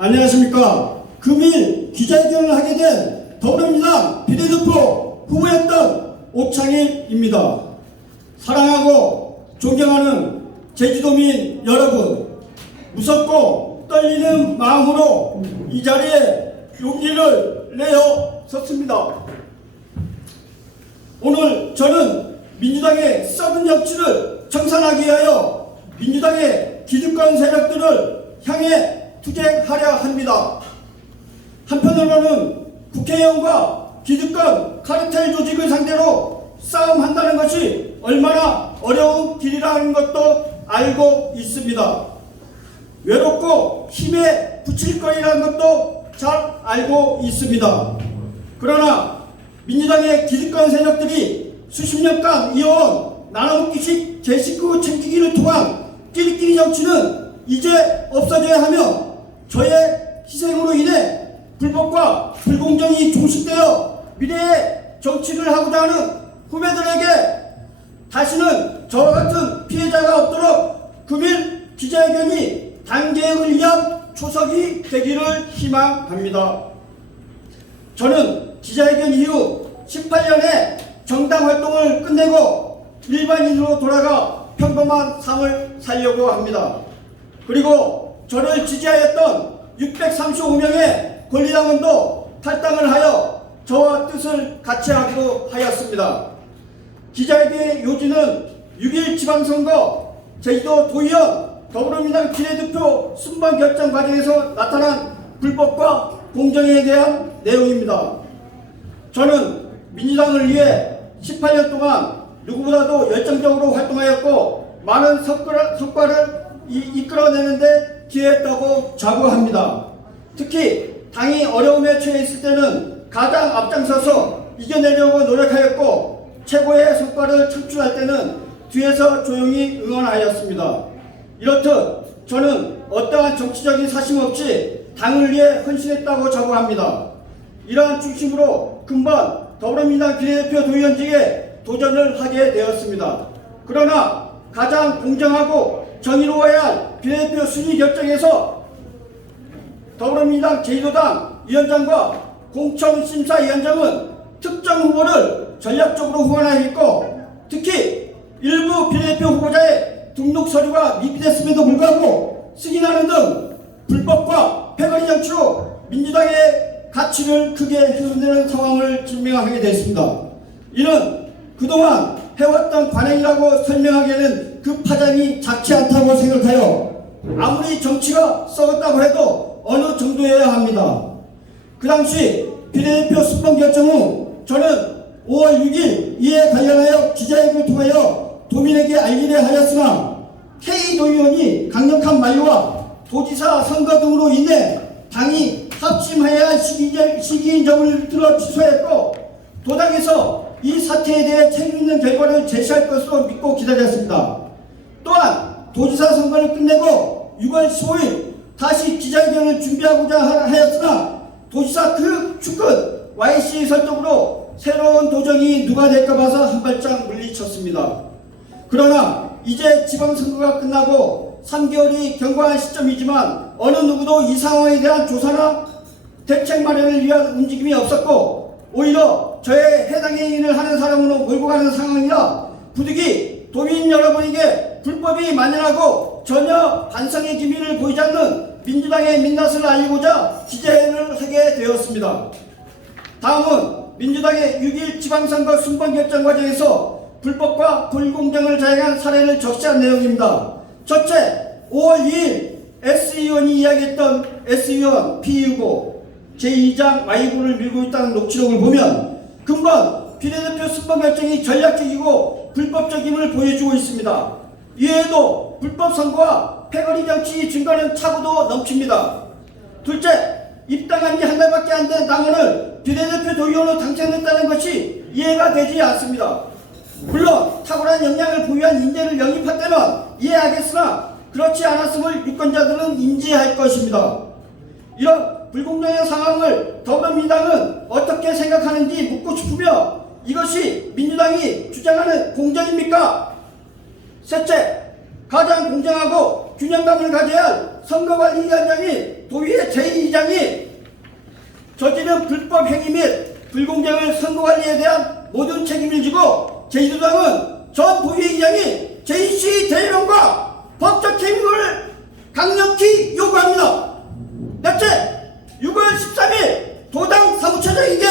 안녕하십니까. 금일 기자회견을 하게 된 더불어민주당 비례대표 후보였던 오창일입니다. 사랑하고 존경하는 제주도민 여러분, 무섭고 떨리는 마음으로 이 자리에 용기를 내어 섰습니다. 오늘 저는 민주당의 썩은 정치를 청산하기 위하여 민주당의 기득권 세력들을 향해 투쟁하려 합니다. 한편으로는 국회의원과 기득권 카르텔 조직을 상대로 싸움한다는 것이 얼마나 어려운 길이라는 것도 알고 있습니다. 외롭고 힘에 부칠 거리라는 것도 잘 알고 있습니다. 그러나 민주당의 기득권 세력들이 수십 년간 이어온 나눠먹기식 제 식구 챙기기를 통한 끼리끼리 정치는 이제 없어져야 하며, 저의 희생으로 인해 불법과 불공정이 종식되어 미래의 정치를 하고자 하는 후배들에게 다시는 저와 같은 피해자가 없도록 금일 기자회견이 당개혁을 위한 초석이 되기를 희망합니다. 저는 기자회견 이후 18년의 정당 활동을 끝내고 일반인으로 돌아가 평범한 삶을 살려고 합니다. 그리고 저를 지지하였던 635명의 권리당원도 탈당을 하여 저와 뜻을 같이 하기로 하였습니다. 기자회견의 요지는 6.1 지방선거 제주도 도의원 더불어민주당 비례대표 순번 결정 과정에서 나타난 불법과 공정에 대한 내용입니다. 저는 민주당을 위해 18년 동안 누구보다도 열정적으로 활동하였고 많은 성과를 이끌어내는데 기여했다고 자부합니다. 특히 당이 어려움에 처해 있을 때는 가장 앞장서서 이겨내려고 노력하였고, 최고의 성과를 창출할 때는 뒤에서 조용히 응원하였습니다. 이렇듯 저는 어떠한 정치적인 사심 없이 당을 위해 헌신했다고 자부합니다. 이러한 중심으로 금번 더불어민주당 비례대표 도의원직에 도전을 하게 되었습니다. 그러나 가장 공정하고 정의로워야 할 비례대표 순위 결정에서 더불어민주당 제주도당 위원장과 공청심사위원장은 특정 후보를 전략적으로 후원하였고, 특히 일부 비례대표 후보자의 등록 서류가 미비됐음에도 불구하고 승인하는 등 불법과 패거리 정치로 민주당의 가치를 크게 훼손되는 상황을 증명하게 됐습니다. 이는 그동안 해왔던 관행이라고 설명하기에는 그 파장이 작지 않다고 생각하여 아무리 정치가 썩었다고 해도 어느 정도여야 합니다. 그 당시 비례대표 순번 결정 후 저는 5월 6일 이에 관련하여 기자회견을 통하여 도민에게 알리려 하였으나 K도의원이 강력한 만류와 도지사 선거 등으로 인해 당이 합심해야 할 시기인 점을 들어 취소했고, 도당에서 이 사태에 대해 책임있는 결과를 제시할 것으로 믿고 기다렸습니다. 또한 도지사 선거를 끝내고 6월 15일 다시 기자회견을 준비하고자 하였으나 도지사 그 축은 YC 설득으로 새로운 도전이 누가 될까 봐서 한 발짝 물리쳤습니다. 그러나 이제 지방선거가 끝나고 3개월이 경과한 시점이지만 어느 누구도 이 상황에 대한 조사나 대책 마련을 위한 움직임이 없었고, 오히려 저의 해당 행위를 하는 사람으로 몰고 가는 상황이라 부득이 도민 여러분에게 불법이 만연하고 전혀 반성의 기미를 보이지 않는 민주당의 민낯을 알리고자 기자회견을 하게 되었습니다. 다음은 민주당의 6.1 지방선거 순번 결정 과정에서 불법과 불공정을 자행한 사례를 적시한 내용입니다. 첫째, 5월 2일 S의원이 이야기했던 S의원 P후보 제2장 Y부를 밀고 있다는 녹취록을 보면 금번 비례대표 순번 결정이 전략적이고 불법적임을 보여주고 있습니다. 이외에도 불법 선거와 패거리 정치 증거는 차고도 넘칩니다. 둘째, 입당한 지 한 달밖에 안 된 당원을 비례대표 도의원으로 당선했다는 것이 이해가 되지 않습니다. 물론 탁월한 역량을 보유한 인재를 영입할 때는 이해하겠으나 그렇지 않았음을 유권자들은 인지할 것입니다. 이런 불공정한 상황을 더불어민주당은 어떻게 생각하는지 묻고 싶으며, 이것이 민주당이 주장하는 공정입니까? 셋째, 가장 공정하고 균형감을 가져야 할 선거관리위원장이 도의회 제2의장이 저지른 불법 행위 및 불공정한 선거관리에 대한 모든 책임을 지고 제2도당은 전 도의회의장이 JC 대의원과 법적 책임을 강력히 요구합니다. 넷째, 6월 13일 도당 사무처장에게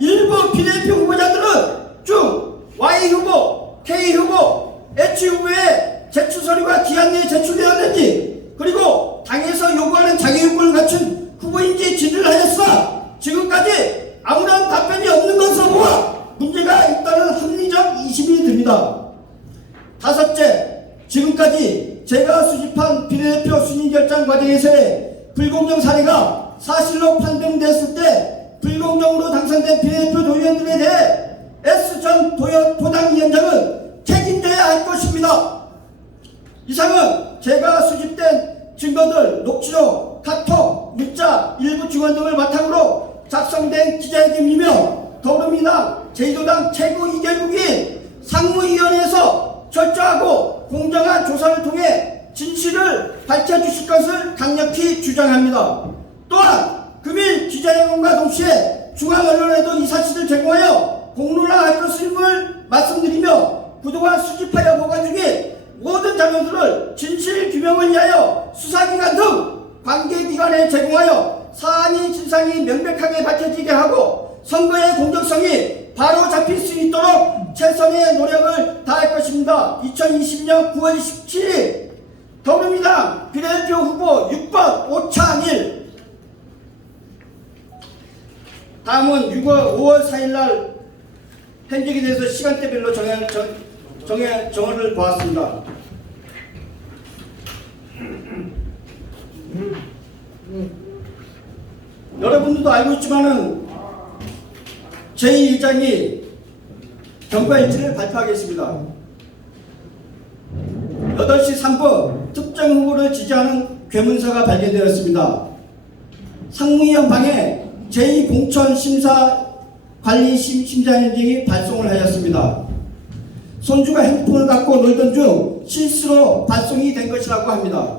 일부 비례대표 후보자들은 중 Y 후보, K 후보, H 후보의 제출 서류가 기한 내에 제출되었는지 그리고 당에서 요구하는 자기 요건을 갖춘 후보인지 진술을 하였으나 지금까지 아무런 답변이 없는 것으로 보아 문제가 있다는 합리적 의심이 듭니다. 다섯째, 지금까지 제가 수집한 비례대표 순위 결정 과정에서의 불공정 사례가 사실로 판정됐을 때 불공정으로 당선된 비례대표 도의원들에 대해 S 전 도당위원장은 책임져야 할 것입니다. 이상은 제가 수집된 증거들, 녹취록, 카톡, 문자, 일부 증언 등을 바탕으로 작성된 기자회견이며 더불어민주당 제2도당 최고이결국인 상무위원회에서 철저하고 공정한 조사를 통해 진실을 밝혀주실 것을 강력히 주장합니다. 또한 금일 기자회견과 동시에 중앙언론에도 이 사실을 제공하여 공론화할 것임을 말씀드리며 그동안 수집하여 보관 중인 모든 자료들을 진실 규명을 위하여 수사기관 등 관계기관에 제공하여 사안이 진상이 명백하게 밝혀지게 하고 선거의 공정성이 바로 잡힐 수 있도록 최선의 노력을 다할 것입니다. 2020년 9월 27일 더불어민주당 비례대표 후보 6번 오창일. 다음은 5월 4일날 행적에 대해서 시간대별로 정언을 보았습니다. 여러분들도 알고 있지만은 제2의장이 경과일지를 발표하겠습니다. 8시 3분 특정 후보를 지지하는 괴문서가 발견되었습니다. 상무위원 방에 제2공천심사관리심사위원장이 발송을 하였습니다. 손주가 핸드폰을 갖고 놀던 중 실수로 발송이 된 것이라고 합니다.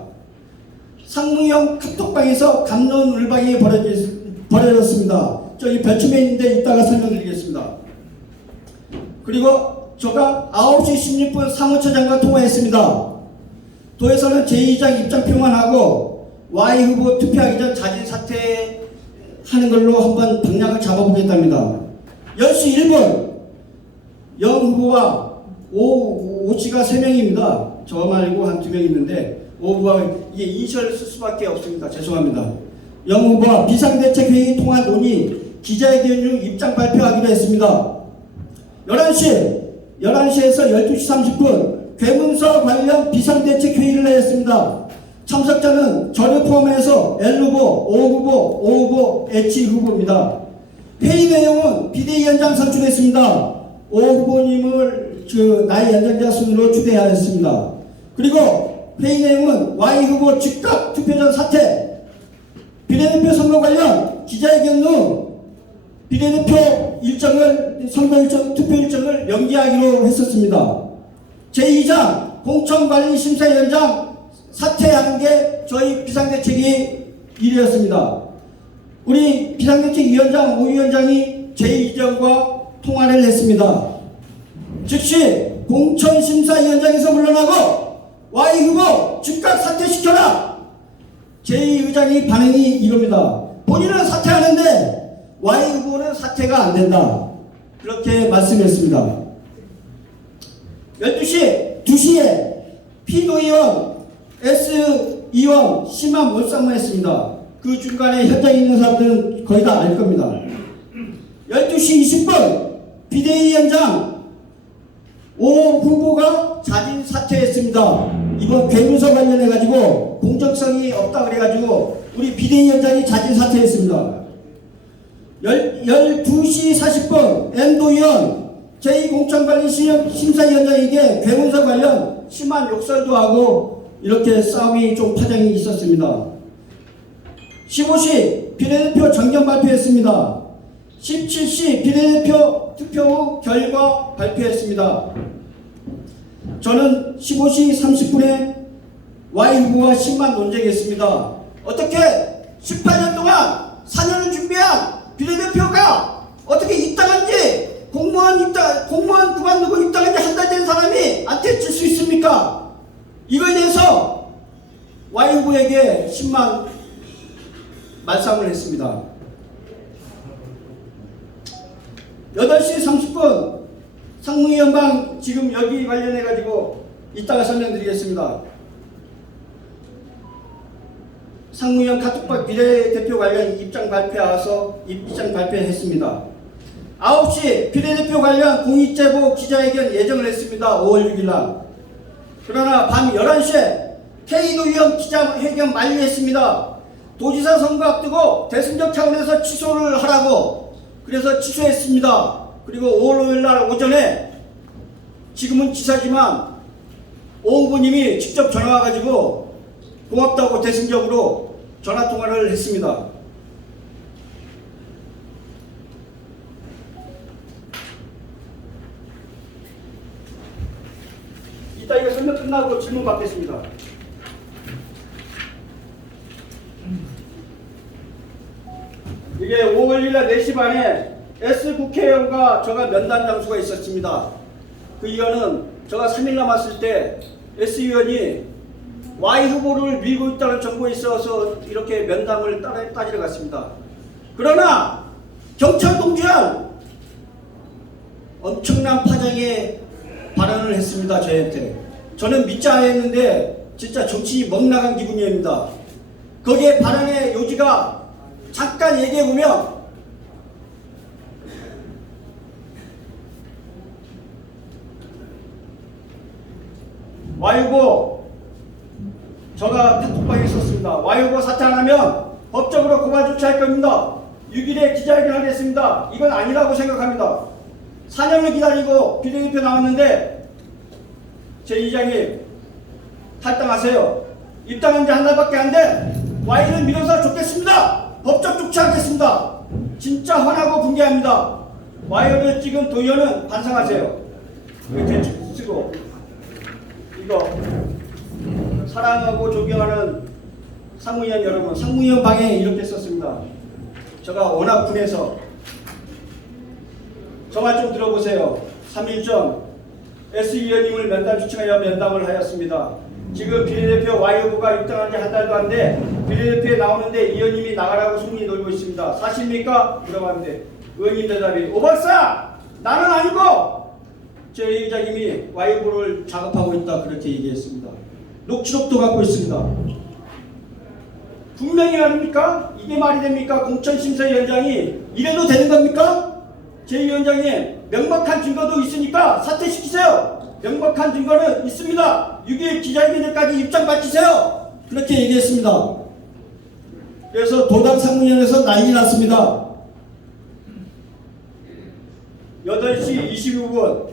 상무위원 카톡방에서 갑론을박이 벌어졌습니다. 저기 별침에 있는데 이따가 설명드리겠습니다. 그리고 제가 9시 16분 사무처장과 통화했습니다. 도에서는 제2장 입장표만 하고 Y 후보 투표하기 전 자진 사퇴하는 걸로 한번 방향을 잡아보겠답니다. 10시 1분 영 후보와 오 씨가 3명입니다. 저 말고 한 2명 있는데 오 후보가 이게 이니셜을 쓸 수밖에 없습니다. 죄송합니다. 영 후보와 비상대책회의 통화 논의 기자회견 중 입장 발표하기로 했습니다. 11시에서 12시 30분 괴문서 관련 비상대책회의를 하였습니다. 참석자는 저를 포함해서 L후보, O후보, O후보, H후보입니다. 회의 내용은 비대위원장 선출했습니다. O후보님을 나의 연장자 순으로 추대하였습니다. 그리고 회의 내용은 Y후보 즉각 투표 전 사퇴, 비례대표 선거 관련 기자회견 후 비례대표 선거 일정, 투표 일정을 연기하기로 했었습니다. 제2장 공천관리심사위원장 사퇴하는 게 저희 비상대책위 일이었습니다. 우리 비상대책위원장, 오 위원장이 제2장과 통화를 했습니다. 즉시 공천심사위원장에서 물러나고 Y후보 즉각 사퇴시켜라. 제2의장이 반응이 이겁니다. 본인은 사퇴하는데 Y후보는 사퇴가 안된다. 그렇게 말씀했습니다. 2시에 P도의원, S의원 심한 몰상무했습니다. 그 중간에 현장에 있는 사람들은 거의 다 알 겁니다. 12시 20분 비대위원장 오 후보가 자진 사퇴했습니다. 이번 괴문서 관련해가지고 공정성이 없다 그래가지고 우리 비대위원장이 자진 사퇴했습니다. 12시 40분 N도의원 제2공천관리심사위원장에게 괴문서 관련 심한 욕설도 하고 이렇게 싸움이 좀 파장이 있었습니다. 15시 비례대표 정견 발표했습니다. 17시 비례대표 투표 후 결과 발표했습니다. 저는 15시 30분에 Y 후보와 10만 논쟁했습니다. 어떻게 18년 동안 4년을 준비한 비례대표가 어떻게 입당한지 공무원 그만두고 입당한 지 한 달 된 사람이 한테 질 수 있습니까? 이거에 대해서 Y 후보에게 10만 말씀을 했습니다. 8시 30분 상무위원방 지금 여기 관련해 가지고 이따가 설명드리겠습니다. 상무위원 카톡방 비례대표 관련 입장 발표했습니다. 9시 비례대표 관련 공익제보 기자회견 예정을 했습니다. 5월 6일날. 그러나 밤 11시에 K도의원 기자회견 만료했습니다. 도지사 선거 앞두고 대승적 차원에서 취소를 하라고 그래서 취소했습니다. 그리고 5월 5일날 오전에 지금은 지사지만 오 후보님이 직접 전화 와가지고 고맙다고 대승적으로 전화통화를 했습니다. 이따 이거 설명 끝나고 질문 받겠습니다. 이게 5월 1일 4시 반에 S 국회의원과 저가 면담 장소가 있었습니다. 그 의원은 저가 3일 남았을 때 S 의원이 Y 후보를 밀고 있다는 정보에 있어서 이렇게 면담을 따지러 갔습니다. 그러나 경찰 동지한 엄청난 파장의 발언을 했습니다. 저한테. 저는 믿지 않았는데 진짜 정신이 멍 나간 기분입니다. 거기에 발언의 요지가 잠깐 얘기해보면 Y후보 저가 카톡방에 있었습니다. Y후보 사퇴하면 법적으로 고발 조치할 겁니다. 6일에 기자회견 하겠습니다. 이건 아니라고 생각합니다. 4년을 기다리고 비례대표 나왔는데 제2장님 탈당하세요. 입당한 지 한 달밖에 안 된 Y를 밀어서 줬겠습니다. 법적 조치하겠습니다. 진짜 화나고 분개합니다. Y를 찍은 도의원은 반성하세요. 대충 쓰고 이거 사랑하고 존경하는 상무위원 여러분, 상무위원 방에 이렇게 썼습니다. 제가 워낙 분해서 저 말 좀 들어보세요. 3일 전 S 의원님을 면담 지청하여 면담을 하였습니다. 지금 비례대표 Y 후보가 입당한 지 한 달도 안 돼 비례대표에 나오는데 의원님이 나가라고 소문이 돌고 있습니다. 사실입니까? 물어봤는데 의원님 대답이 오박사! 나는 아니고 제 의장님이 Y 후보를 작업하고 있다 그렇게 얘기했습니다. 녹취록도 갖고 있습니다. 분명히 아닙니까? 이게 말이 됩니까? 공천심사위원장이 이래도 되는 겁니까? 제2위원장님 명백한 증거도 있으니까 사퇴시키세요. 명백한 증거는 있습니다. 6일 기자회견까지 입장 밝히세요. 그렇게 얘기했습니다. 그래서 도당 상무위원회에서 난리 났습니다. 8시 25분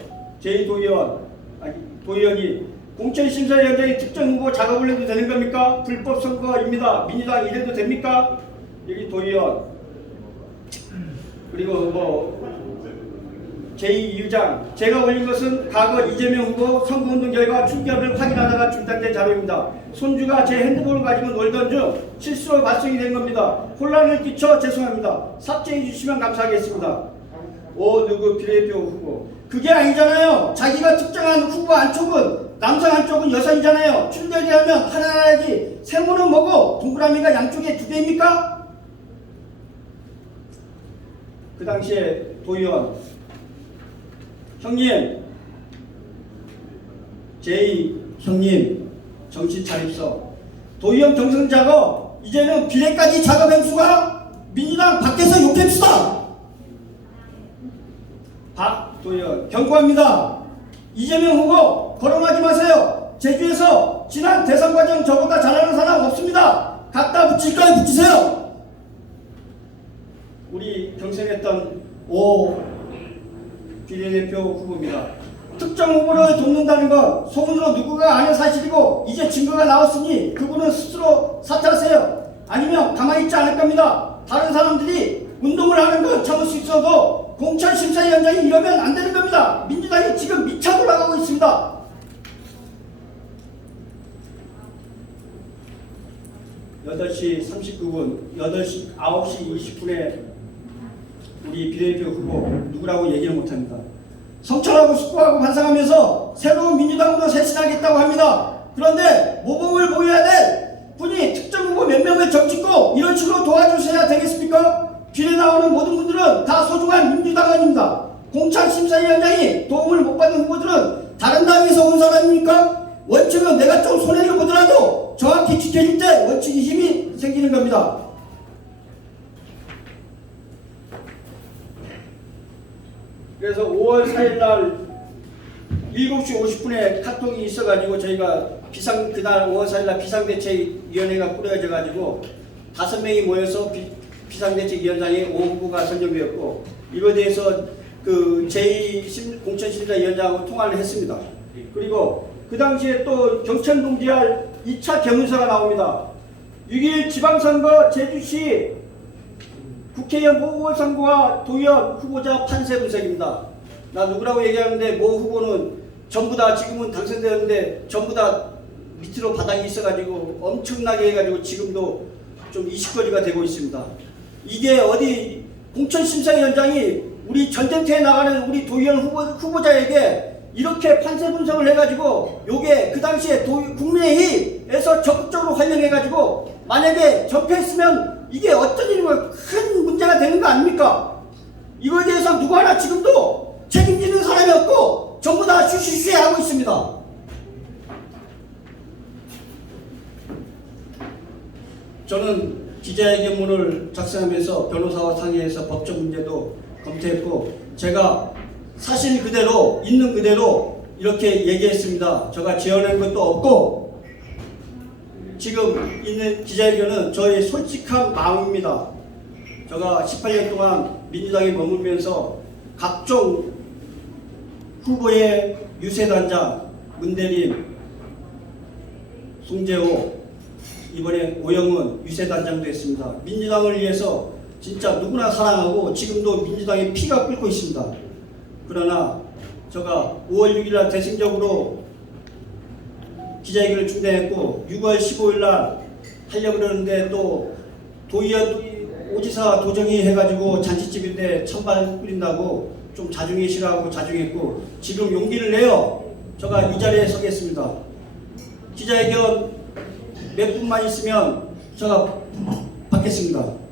도의원이 공천심사위원장이 특정 후보 작업을 해도 되는 겁니까? 불법 선거입니다. 민주당 이래도 됩니까? 여기 도의원 그리고 제2위장 제가 올린 것은 과거 이재명 후보 선거운동 결과 충격을 확인하다가 중단된 자료입니다. 손주가 제 핸드폰을 가지고 놀던 중 실수로 발송이 된 겁니다. 혼란을 끼쳐 죄송합니다. 삭제해 주시면 감사하겠습니다. 누구 비례대표 후보 그게 아니잖아요. 자기가 특정한 후보 안쪽은 남성 한쪽은 여성이잖아요. 출결이라면 하나야지. 세모는 뭐고 동그라미가 양쪽에 2개입니까? 그 당시에 도의원 형님 제이 형님 정신 차립서 도의원 경선 작업 이제는 비례까지 작업 행수가 민주당 밖에서 욕합시다. 박 도의원 경고합니다. 이재명 후보 거론하지 마세요. 제주에서 지난 대선 과정 저보다 잘하는 사람 없습니다. 갖다 붙일 거에 붙이세요. 우리 경선했던 오 비례대표 후보입니다. 특정 후보를 돕는다는 건 소문으로 누구가 아는 사실이고 이제 증거가 나왔으니 그분은 스스로 사퇴하세요. 아니면 가만히 있지 않을 겁니다. 다른 사람들이 운동을 하는 건 참을 수 있어도 공천심사위원장이 이러면 안 되는 겁니다. 민주당이 지금 미쳐 돌아가고 있습니다. 8시 39분, 9시 20분에 우리 비례대표 후보 누구라고 얘기를 못합니다. 성찰하고 숙고하고 반성하면서 새로운 민주당으로 쇄신하겠다고 합니다. 그런데 모범을 보여야 될 분이 특정 후보 몇 명을 점찍고 이런 식으로 도와주셔야 되겠습니까? 길에 나오는 모든 분들은 다 소중한 민주당원입니다. 공천심사위원장이 도움을 못 받은 후보들은 다른 당에서 온 사람입니까? 원칙은 내가 좀 손해를 보더라도 정확히 지켜질 때 원칙의 힘이 생기는 겁니다. 그래서 5월 4일날 7시 50분에 카톡이 있어가지고 저희가 그날 5월 4일날 비상대책위원회가 꾸려져가지고 5명이 모여서 비상대책위원장에 5 후보가 선정되었고 이거에 대해서 그 제2공천심사위원장하고 통화를 했습니다. 그리고 그 당시에 또 경천 동지할 2차 견문서가 나옵니다. 6일 지방선거 제주시 국회의원 보궐선거와 도의원 후보자 판세 분석입니다. 나 누구라고 얘기하는데 모 후보는 전부 다 지금은 당선되었는데 전부 다 밑으로 바닥이 있어가지고 엄청나게 해가지고 지금도 좀 이식거리가 되고 있습니다. 이게 어디 공천심사위원장이 우리 전쟁터에 나가는 우리 도의원 후보자에게 이렇게 판세 분석을 해가지고 요게 그 당시에 국민의힘에서 적극적으로 활용해가지고 만약에 접했으면 이게 어떤 일이고 큰 문제가 되는 거 아닙니까? 이거에 대해서 누구 하나 지금도 책임지는 사람이 없고 전부 다 쉬쉬쉬 하고 있습니다. 저는 기자회견문을 작성하면서 변호사와 상의해서 법적 문제도 검토했고 제가 사실 그대로 있는 그대로 이렇게 얘기했습니다. 제가 지어낸 것도 없고 지금 있는 기자회견은 저의 솔직한 마음입니다. 제가 18년 동안 민주당에 머물면서 각종 후보의 유세단장, 문대림, 송재호, 이번에 오영훈 유세단장도 했습니다. 민주당을 위해서 진짜 누구나 사랑하고 지금도 민주당의 피가 끓고 있습니다. 그러나 제가 5월 6일날 대승적으로 기자회견을 중단했고 6월 15일날 하려고 그러는데 또 도의원 오지사 도정이 해가지고 잔치집인데 찬반 뿌린다고 좀 자중이 싫어하고 자중했고 지금 용기를 내요. 제가 이 자리에 서겠습니다. 기자회견 몇 분만 있으면 제가 받겠습니다.